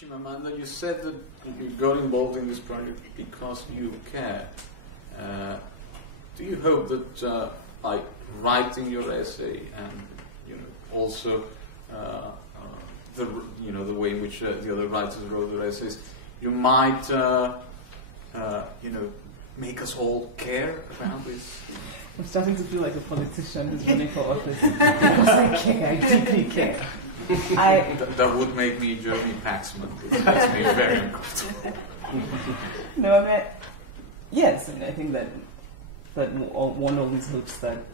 Chimamanda, you said that you got involved in this project because you care. Do you hope that by writing your essay and also the way in which the other writers wrote their essays, you might make us all care about this? I'm starting to feel like a politician who's running for office. Because I care, I deeply care. That would make me Jeremy Paxman. It makes me very uncomfortable. No, I mean, yes, and I think that one always hopes that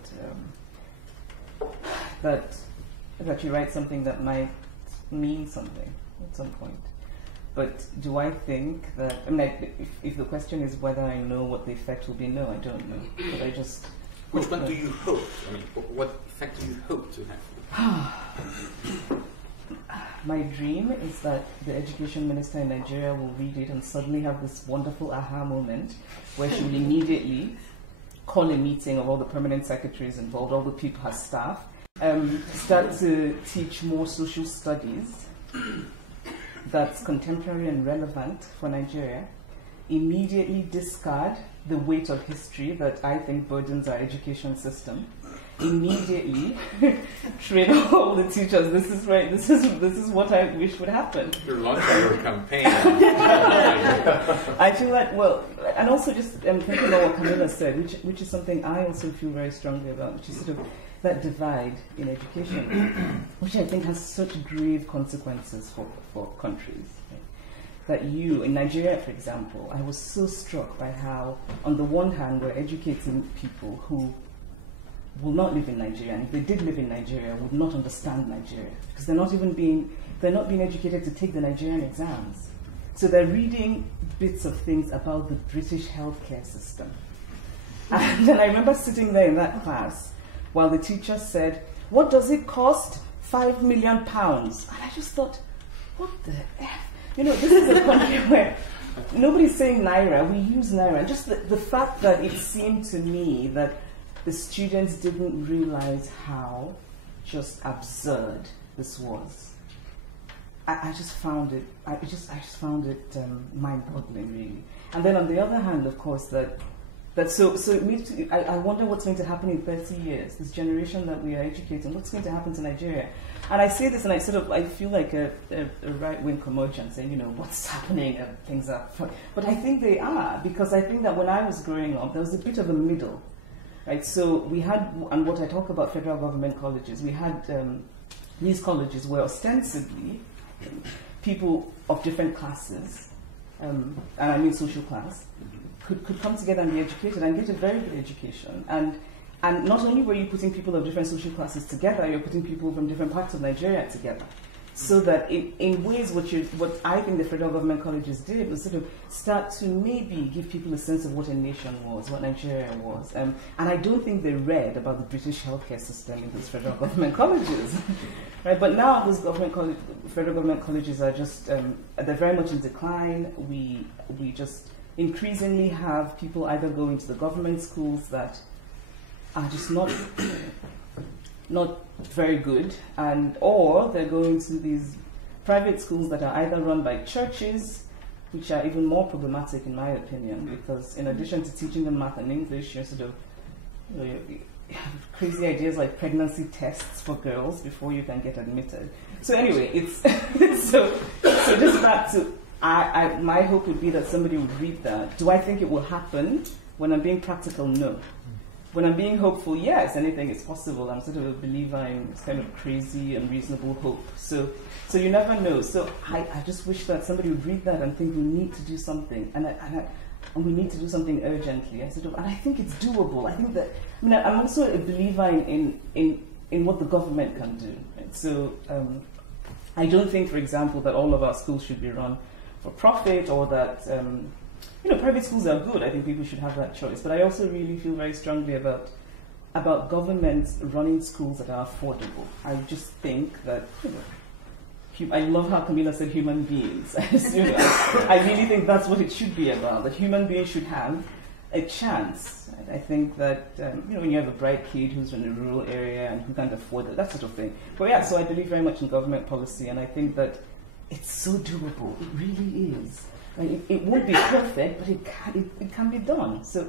that you write something that might mean something at some point. But do I think that, I mean, if the question is whether I know what the effect will be, no, I don't know. But I just... Which one do you hope? I mean, what effect do you hope to have? My dream is that the education minister in Nigeria will read it and suddenly have this wonderful aha moment where she will immediately call a meeting of all the permanent secretaries involved, all the people, her staff, start to teach more social studies that's contemporary and relevant for Nigeria, immediately discard the weight of history that I think burdens our education system, immediately train all the teachers. This is right. This is what I wish would happen. You're launching your campaign. I feel like, well, and also just thinking about what Kamila said, which is something I also feel very strongly about, which is sort of that divide in education, which I think has such grave consequences for countries. Right? That in Nigeria, for example, I was so struck by how, on the one hand, we're educating people who will not live in Nigeria, and if they did live in Nigeria, would not understand Nigeria, because they're not being educated to take the Nigerian exams. So they're reading bits of things about the British healthcare system. And then I remember sitting there in that class while the teacher said, "What does it cost? £5 million. And I just thought, what the F? This is a country where nobody's saying Naira, we use Naira. And just the fact that it seemed to me that the students didn't realize how just absurd this was. I just found it mind-boggling, really. And then on the other hand, of course, so it means I wonder what's going to happen in 30 years. This generation that we are educating, what's going to happen to Nigeria? And I say this, and I feel like a right-wing curmudgeon saying, what's happening? Things are, but I think they are, because I think that when I was growing up, there was a bit of a middle. Right, so we had, and what I talk about federal government colleges, we had these colleges where ostensibly people of different classes, and I mean social class, could come together and be educated and get a very good education. And not only were you putting people of different social classes together, you're putting people from different parts of Nigeria together. So that in ways what I think the federal government colleges did was sort of start to maybe give people a sense of what a nation was, what Nigeria was. And I don't think they read about the British healthcare system in those federal government colleges. Right? But now those federal government colleges are just, they're very much in decline. We just increasingly have people either go into the government schools that are just not very good, or they're going to these private schools that are either run by churches, which are even more problematic in my opinion, because in addition to teaching them math and English, you're sort of you have crazy ideas like pregnancy tests for girls before you can get admitted. So anyway, it's so just back to my hope would be that somebody would read that. Do I think it will happen? When I'm being practical, no. When I'm being hopeful, yes, anything is possible. I'm sort of a believer in this kind of crazy, unreasonable hope. So you never know. So I just wish that somebody would read that and think we need to do something, and we need to do something urgently. And I think it's doable. I think that I'm also a believer in what the government can do. Right? So I don't think, for example, that all of our schools should be run for profit, or that. Private schools are good. I think people should have that choice. But I also really feel very strongly about governments running schools that are affordable. I just think that, I love how Kamila said human beings. I really think that's what it should be about, that human beings should have a chance. I think that, when you have a bright kid who's in a rural area and who can't afford it, that sort of thing. But yeah, so I believe very much in government policy, and I think that it's so doable. It really is. Like, it won't be perfect, but it can be done. So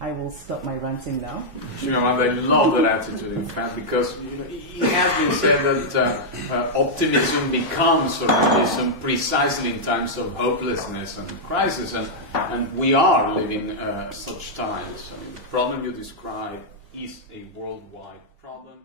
I will stop my ranting now. Chimamanda, I love that attitude, in fact, because it has been said that optimism becomes realism precisely in times of hopelessness and crisis, and we are living such times. I mean, the problem you describe is a worldwide problem.